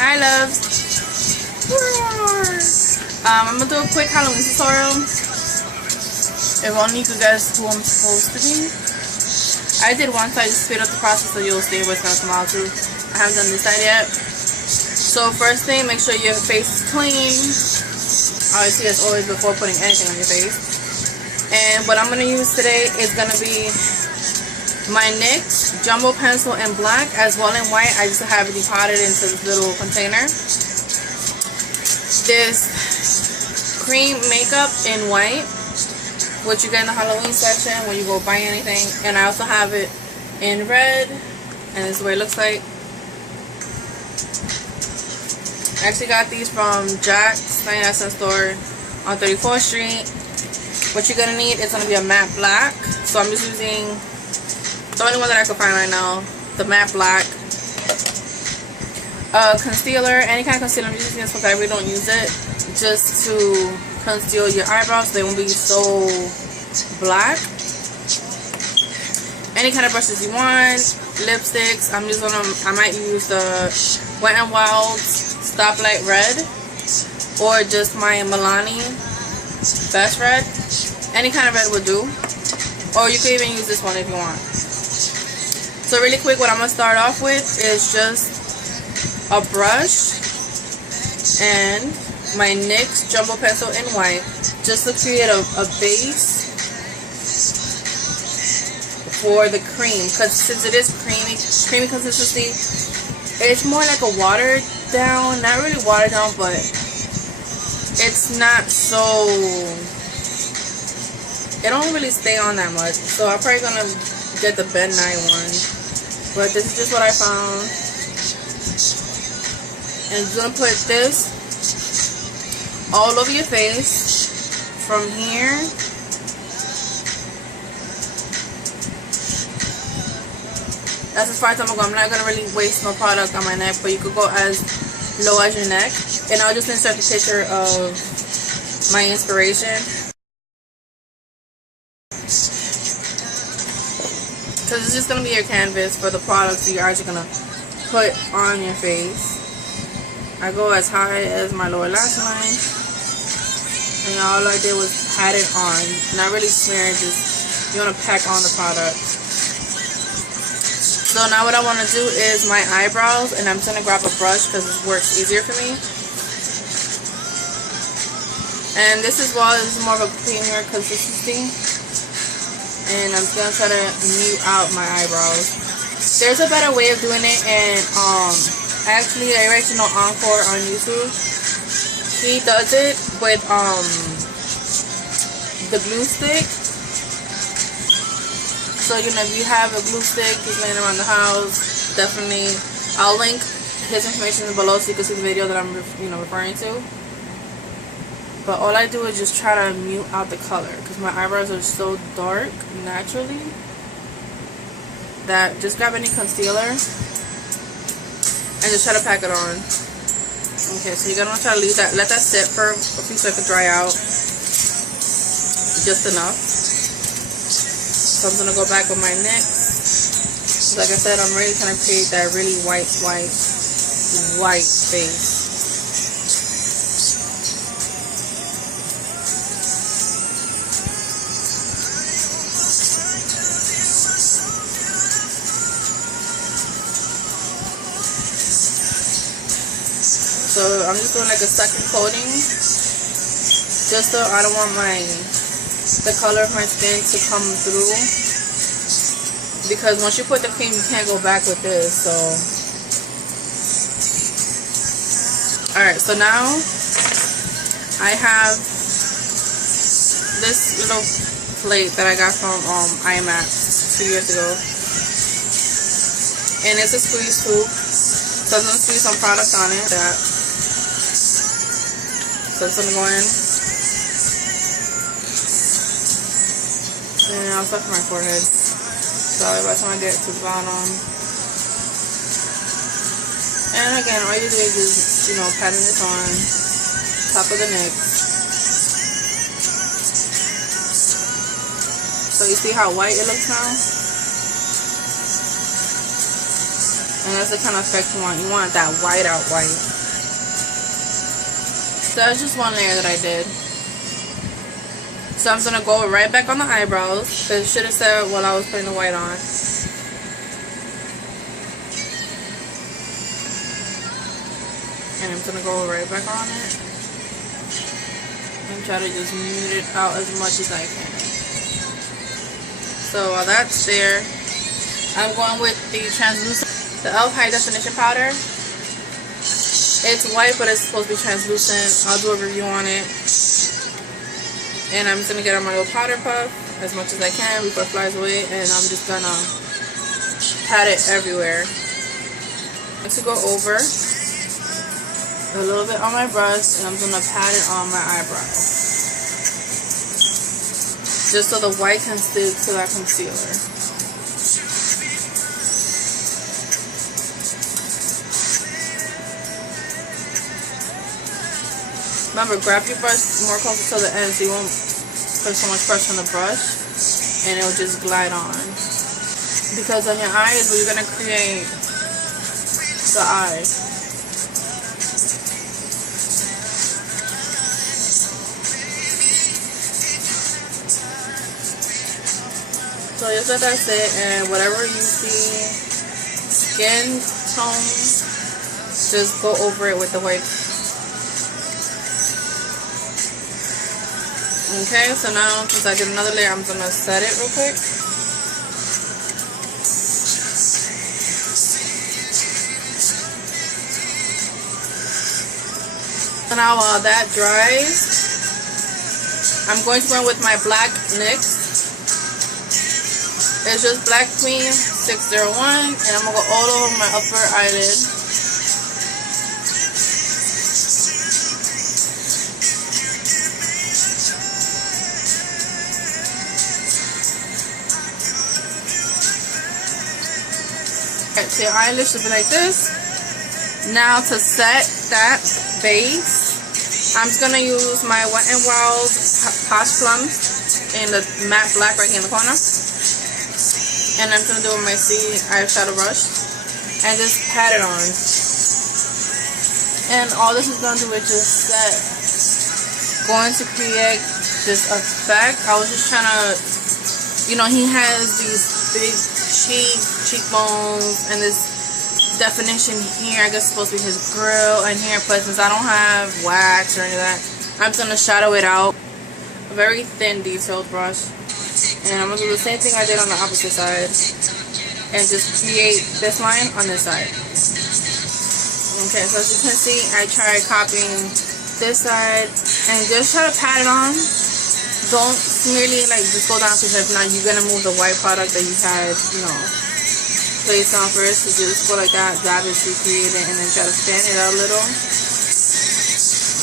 Hi, loves. I'm gonna do a quick Halloween tutorial. If only you could guess who I'm supposed to be. I did one side to speed up the process so you'll see what's gonna come out too. I haven't done this side yet. So first thing, make sure your face is clean. Obviously, as always, before putting anything on your face. And what I'm gonna use today is gonna be my NYX Jumbo Pencil in black as well in white. I just have it depotted into this little container. This cream makeup in white, which you get in the Halloween section when you go buy anything. And I also have it in red, and this is what it looks like. I actually got these from Jack's 99-cent store on 34th Street. What you're gonna need is gonna be a matte black. So I'm just using the only one that I can find right now, the matte black. Concealer, any kind of concealer. I'm just using this because I really don't use it, just to conceal your eyebrows so they won't be so black. Any kind of brushes you want. Lipsticks, I'm using them. I might use the Wet n Wild Stoplight Red or just my Milani Best Red. Any kind of red would do, or you could even use this one if you want. So really quick, what I'm gonna start off with is just a brush and my NYX Jumbo Pencil in white, just to create a base for the cream, because since it is creamy consistency, it's more like a watered down, not really watered down, but it's not so, it don't really stay on that much. So I'm probably gonna get the Ben Nye one, but this is just what I found. And I'm gonna put this all over your face from here that's as far as I'm gonna go. I'm not gonna really waste no product on my neck, but you could go as low as your neck. And I'll just insert the picture of my inspiration, because it's just gonna be your canvas for the products that you're actually gonna put on your face. I go as high as my lower lash line, and all I did was pat it on, not really smear, just you want to pack on the product. So now what I want to do is my eyebrows, and I'm just going to grab a brush because it works easier for me. And this is more of a creamier consistency, and I'm just going to try to mute out my eyebrows. There's a better way of doing it, and actually, I actually know Encore on YouTube. He does it with the glue stick. So you know, if you have a glue stick, he's laying around the house, definitely. I'll link his information below so you can see the video that I'm referring to. But all I do is just try to mute out the color because my eyebrows are so dark naturally that just grab any concealer and just try to pack it on. Okay, so you're gonna try to let that sit for a few seconds, dry out. Just enough. So I'm gonna go back with my NYX. Like I said, I'm really trying to create that really white face. So I'm just doing like a second coating, just so I don't want the color of my skin to come through, because once you put the cream you can't go back with this. So alright, so now I have this little plate that I got from IMAX 2 years ago, and it's a squeeze hoop. So I'm going to squeeze some product on it. So it's going to go in. And I'll stuff my forehead. So by the time I get to the bottom. And again, all you do is just, patting this on top of the NYX. So you see how white it looks now? And that's the kind of effect you want. You want that white out white. So that's just one layer that I did. So I'm going to go right back on the eyebrows. Because it should have said while I was putting the white on. And I'm going to go right back on it. And try to just mute it out as much as I can. So while that's there, I'm going with the translucent, the e.l.f. High Definition Powder. It's white, but it's supposed to be translucent. I'll do a review on it. And I'm just going to get on my little powder puff as much as I can before it flies away. And I'm just going to pat it everywhere. I'm going to go over a little bit on my brush, and I'm going to pat it on my eyebrow. Just so the white can stick to that concealer. Remember, grab your brush more closer to the end so you won't put so much pressure on the brush, and it will just glide on. Because on your eyes, we're going to create the eye. So just like that's it, and whatever you see, skin tone, just go over it with the white. Okay, so now since I did another layer, I'm gonna set it real quick. So now while that dries, I'm going to go in with my black NYX. It's just Black Queen 601, and I'm going to go all over my upper eyelid. Alright, so your eyelid should be like this. Now to set that base, I'm just going to use my Wet n Wild Posh Plums in the matte black right here in the corner. And I'm going to do it with my C eyeshadow brush and just pat it on. And all this is going to do is just set. Going to create this effect. I was just trying to, you know, he has these big cheekbones and this definition here. I guess it's supposed to be his grill and here. But since I don't have wax or any of that, I'm just going to shadow it out. A very thin detailed brush. And I'm going to do the same thing I did on the opposite side. And just create this line on this side. Okay, so as you can see, I tried copying this side. And just try to pat it on. Don't merely like just go down to the if not you're going to move the white product that you had, you know, placed on first. So just go like that, dab it, recreate it, and then try to fan it out a little.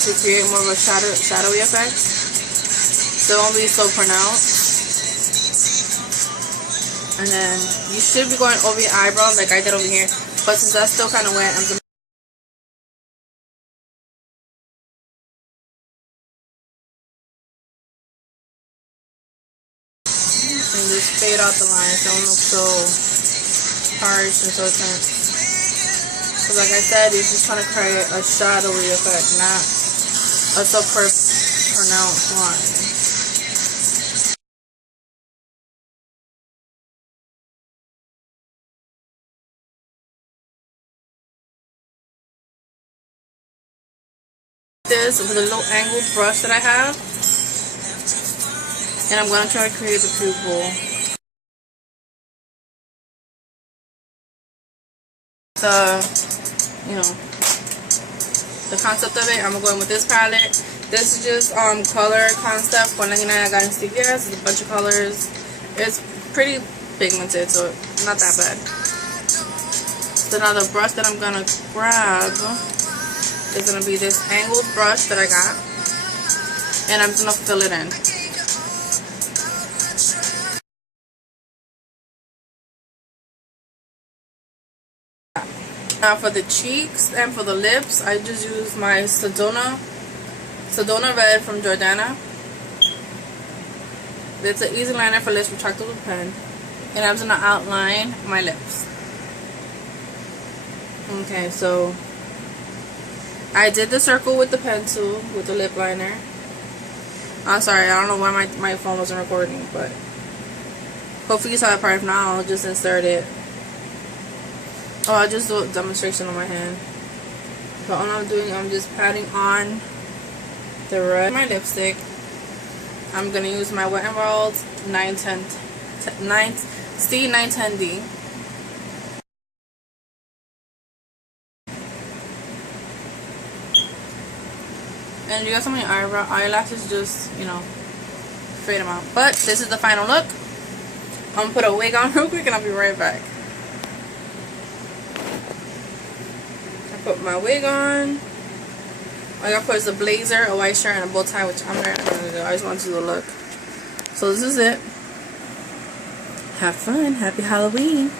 To create more of a shadowy effect. So it won't be so pronounced. And then you should be going over your eyebrow like I did over here. But since that's still kind of wet, I'm going to and just fade out the lines. Don't look so harsh and so tense. So like I said, you're just trying to create a shadowy effect, not a so pronounced line. This with a little angled brush that I have, and I'm going to try to create the pupil. You know, the concept of it, I'm going to go in with this palette. This is just color concept for 99 It's a bunch of colors. It's pretty pigmented, so not that bad. So now the brush that I'm going to grab is going to be this angled brush that I got, and I'm just going to fill it in. Now for the cheeks and for the lips, I just use my Sedona Red from Jordana. It's an easy liner for lips retractable pen, and I'm just going to outline my lips. Okay, so I did the circle with the pencil, with the lip liner. I'm sorry, I don't know why my phone wasn't recording, but hopefully you saw that part. If not, I'll just insert it. Oh, I'll just do a demonstration on my hand. But all I'm doing, I'm just patting on the red my lipstick. I'm gonna use my Wet n Wild's C910D. And you got so many eyelashes, just, you know, fade them out. But this is the final look. I'm gonna put a wig on real quick and I'll be right back. I put my wig on. All I gotta put is a blazer, a white shirt, and a bow tie, which I'm not gonna do. I just want to do the look. So this is it. Have fun. Happy Halloween.